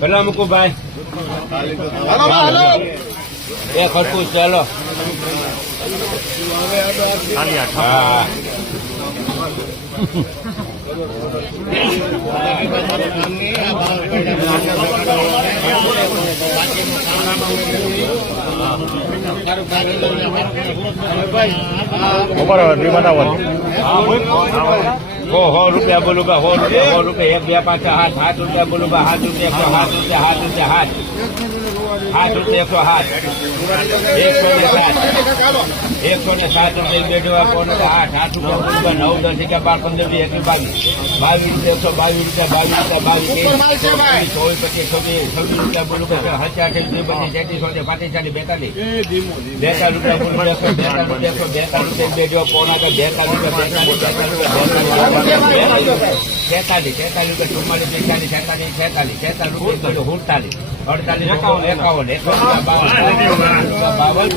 પેલા મૂકું ભાઈ. એ ખરખું ચાલો. હા ઉપર વી બતાવો હો હો રૂપિયા બોલું બા હો રૂપિયા, સો રૂપિયા. એક, બે, પાંચ હાથ સાત રૂપિયા બોલું બા, સાત રૂપિયા એકસો સાત રૂપિયા સાત રૂપિયા હાથ સાત રૂપિયા એકસો હાથ એકસો સાત. એકસો ને સાત રૂપિયા બે આઠ આઠ રૂપિયા નવ દસ એકા બાર પંદર વીસ એકવીસ બાવીસ બાવીસ રૂપિયા એકસો બાવીસ રૂપિયા બાવીસ રૂપિયા બાવીસ ચોવીસ પચીસ છવ્વીસ છવ્વીસ રૂપિયા બોલું કે હચાર અઠ્યાવીસ બત્રીસ તેત્રીસ ને પાંત્રીસ ચાલીસ બેતાલીસ બેતાલીસ રૂપિયા બોલું બા એકસો બેતાલીસ રૂપિયા એકસો બેતાલીસ રૂપિયા બે જેવા કોના રૂપિયા બેતાલીસ રૂપિયા બેતાલીસ બેતાલીસ છેતાલીસ છેતાલીસ રૂપિયા ચુમ્માલીસ બેતાલીસ છેતાલીસ છેતાલીસ છેતાલીસ સુડતાલીસ અડતાલીસ એકાવન એકાવન બાવન બાવન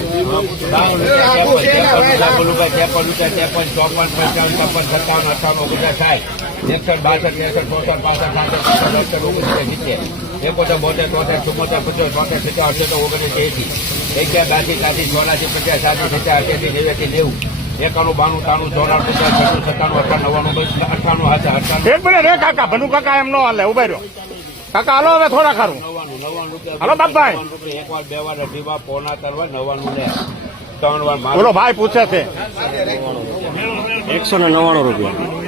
ત્રેપન રૂપિયા ત્રેપન ચોપન પંચાવન છપ્પન સત્તાવન અઠાવન ઓગણસાઠ સાઠ એકસઠ બાસઠ ત્રેસઠ ચોસઠ પાસઠ સાસઠ સત્તર અડસઠ ઓગણસિત્તેર સિત્તેર એકોતેર બોતેર તોતેર ચુમ્મોતેર પંચોતેર તોતેર સિત્તેર અડસઠ ઓગણીસ એસી અગિયાર બાસી ત્યાસી ચોરાસી પચાસ સાસી સિત્તેર અઠ્યાસી નેવ્યાસી નેવું એકાણું બાણું ત્રાણું ચોરાણું પચાસ છન્નું સત્તાણું અઠાણું નવ્વાણું અઠાણું હાથે અઠાણું એક મિનિટ રે કાકા ભનુ કાકા એમ નો હાલે ઊભા રહ્યો. કાકા હાલો હવે થોડા ખારું. હાલો બાપભાઈ. એક વાર બે વાર અઢી વાર પોણા ત્રણ વાર નવ્વાણું લે. ત્રણ વાર બોલો ભાઈ પૂછે છે. એકસો ને નવ્વાણું રૂપિયા.